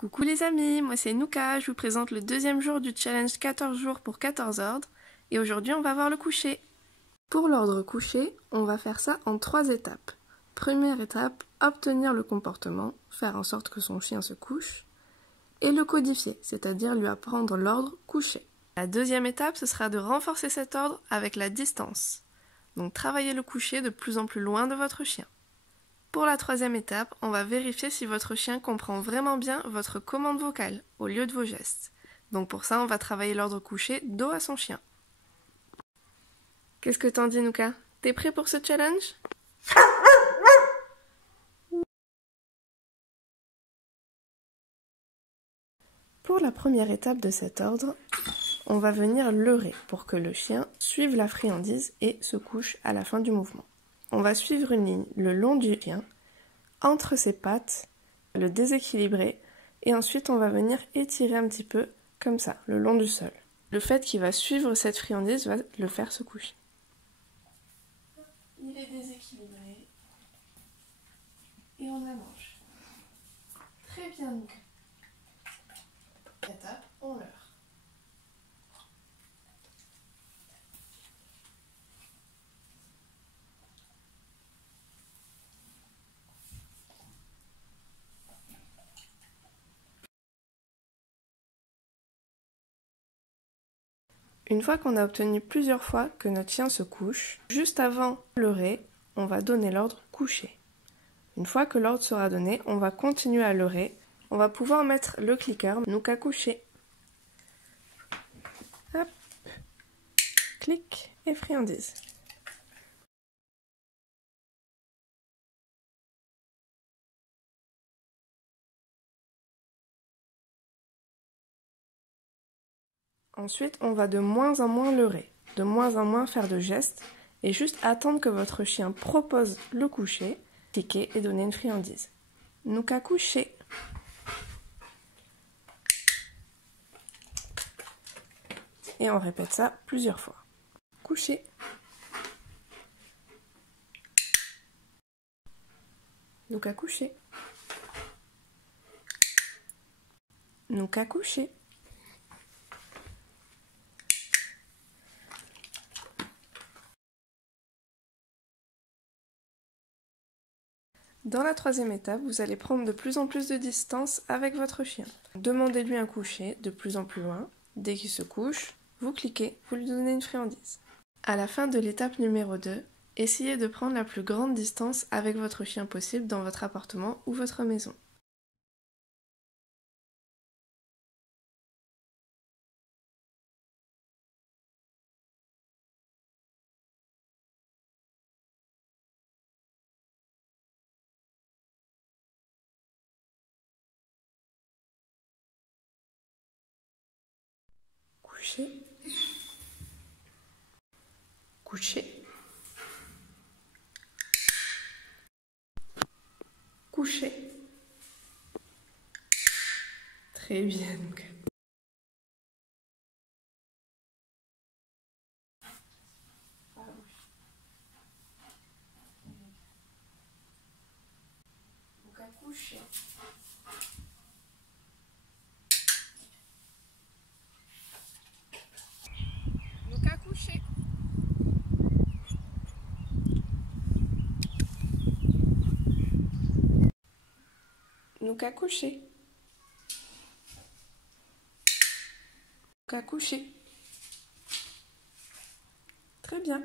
Coucou les amis, moi c'est Nouka, je vous présente le deuxième jour du challenge 14 jours pour 14 ordres et aujourd'hui on va voir le coucher. Pour l'ordre coucher, on va faire ça en 3 étapes. Première étape, obtenir le comportement, faire en sorte que son chien se couche, et le codifier, c'est-à-dire lui apprendre l'ordre coucher. La deuxième étape, ce sera de renforcer cet ordre avec la distance. Donc travailler le coucher de plus en plus loin de votre chien. Pour la troisième étape, on va vérifier si votre chien comprend vraiment bien votre commande vocale au lieu de vos gestes. Donc pour ça, on va travailler l'ordre couché dos à son chien. Qu'est-ce que t'en dis, Nouka? T'es prêt pour ce challenge? Pour la première étape de cet ordre, on va venir leurrer pour que le chien suive la friandise et se couche à la fin du mouvement. On va suivre une ligne le long du chien, entre ses pattes, le déséquilibrer, et ensuite on va venir étirer un petit peu, comme ça, le long du sol. Le fait qu'il va suivre cette friandise va le faire se coucher. Il est déséquilibré, et on allonge. Très bien, donc. Étape, on leurre. Une fois qu'on a obtenu plusieurs fois que notre chien se couche, juste avant de leurrer, on va donner l'ordre coucher. Une fois que l'ordre sera donné, on va continuer à leurrer. On va pouvoir mettre le clicker Nouka coucher. Hop, clic et friandise. Ensuite, on va de moins en moins leurrer, de moins en moins faire de gestes, et juste attendre que votre chien propose le coucher, cliquer et donner une friandise. Nouka coucher. Et on répète ça plusieurs fois. Coucher. Nouka coucher. Nouka coucher. Dans la troisième étape, vous allez prendre de plus en plus de distance avec votre chien. Demandez-lui un coucher de plus en plus loin. Dès qu'il se couche, vous cliquez, vous lui donnez une friandise. À la fin de l'étape numéro 2, essayez de prendre la plus grande distance avec votre chien possible dans votre appartement ou votre maison. Coucher. Coucher. Coucher. Très bien. Nouka coucher. Nouka coucher. Nouka coucher. Nouka coucher. Très bien.